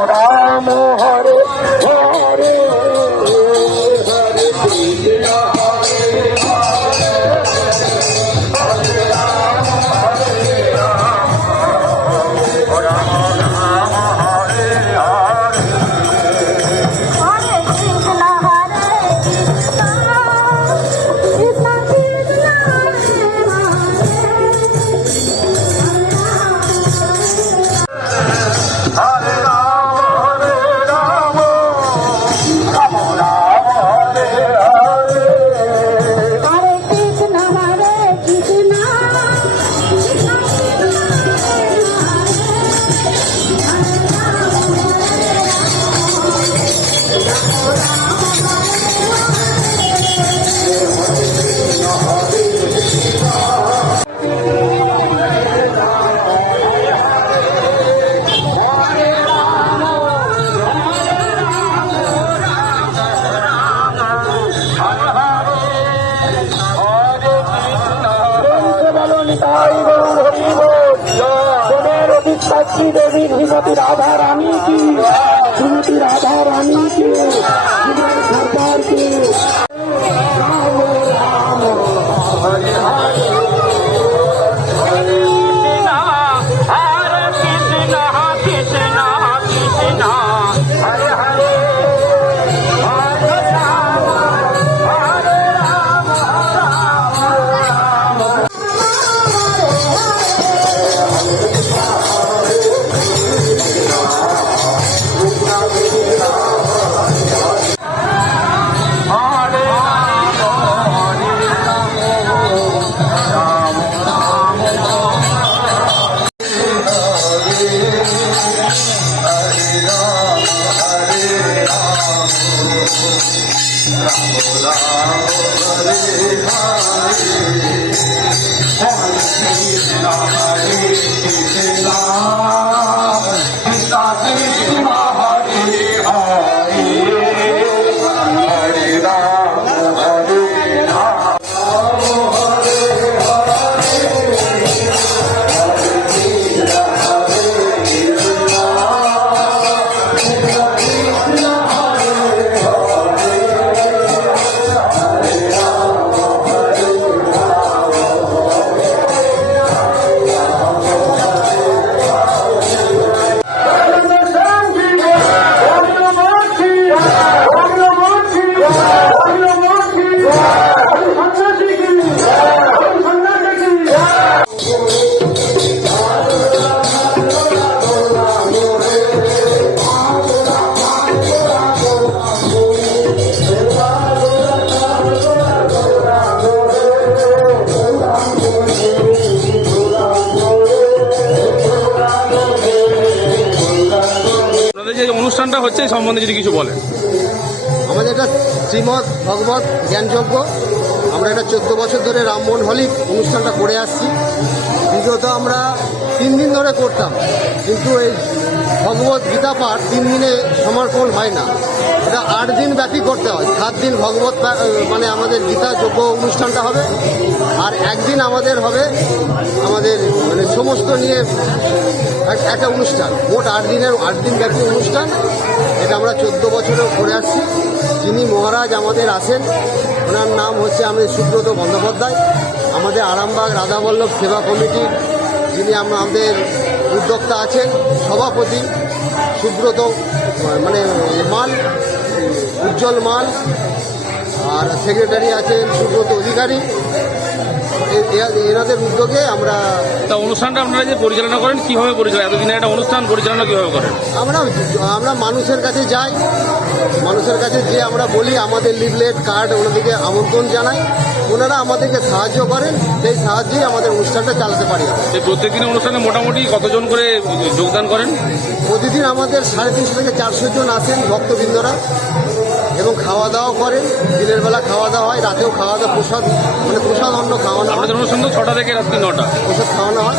ওরা श्री देवी श्रीमती राधा रानी की। श्रीमती राधा रानी की। অনুষ্ঠানটা হচ্ছে এই সম্বন্ধে যদি কিছু বলেন। আমাদের এটা শ্রীমৎ ভগবত জ্ঞানযজ্ঞ। আমরা এটা চোদ্দ বছর ধরে রামমোহন হলি অনুষ্ঠানটা করে আসছি। বিগত আমরা তিন দিন ধরে করতাম। কিন্তু এই ভগবত গীতা পাঠ তিন দিনে সমর্পণ হয় না। এটা আট দিন ব্যাপী করতে হয়। সাত দিন ভগবত মানে আমাদের গীতা যোগ্য অনুষ্ঠানটা হবে। আর একদিন আমাদের হবে আমাদের মানে সমস্ত নিয়ে এক- একটা অনুষ্ঠান। মোট আট দিনের আট দিন ব্যাপী অনুষ্ঠান। এটা আমরা চোদ্দ বছরেও করে আসছি। যিনি মহারাজ আমাদের আছেন, ওনার নাম হচ্ছে আমি সুব্রত বন্দ্যোপাধ্যায়। আমাদের আরামবাগ রাধাবল্লভ সেবা কমিটির যিনি আমাদের উদ্যোক্তা আছেন, সভাপতি, সুব্রত মানে মাল উজ্জ্বল মাল আর সেক্রেটারি আছেন সুব্রত অধিকারী। এনাদের উদ্যোগে আমরা তা অনুষ্ঠানটা আপনারা যে পরিচালনা করেন কীভাবে পরিচালনা এতদিনের একটা অনুষ্ঠান পরিচালনা কীভাবে করেন? আমরা আমরা মানুষের কাছে যাই। মানুষের কাছে যে আমরা বলি আমাদের লিফলেট কার্ড ওনাদেরকে আমন্ত্রণ জানাই। ওনারা আমাদেরকে সাহায্য করেন। সেই সাহায্যেই আমাদের অনুষ্ঠানটা চালাতে পারি এই প্রত্যেক দিনের অনুষ্ঠানে মোটামুটি কতজন করে যোগদান করেন? প্রতিদিন আমাদের সাড়ে তিনশো থেকে চারশো জন আসেন ভক্তবৃন্দরা। এবং খাওয়া দাওয়া করে। দিনের বেলা খাওয়া দাওয়া হয় রাতেও খাওয়া দাওয়া প্রসাদ মানে প্রসাদ অন্য খাওয়ানো হয়। ছটা থেকে রাত্রি নটা। প্রসাদ খাওয়ানো হয়।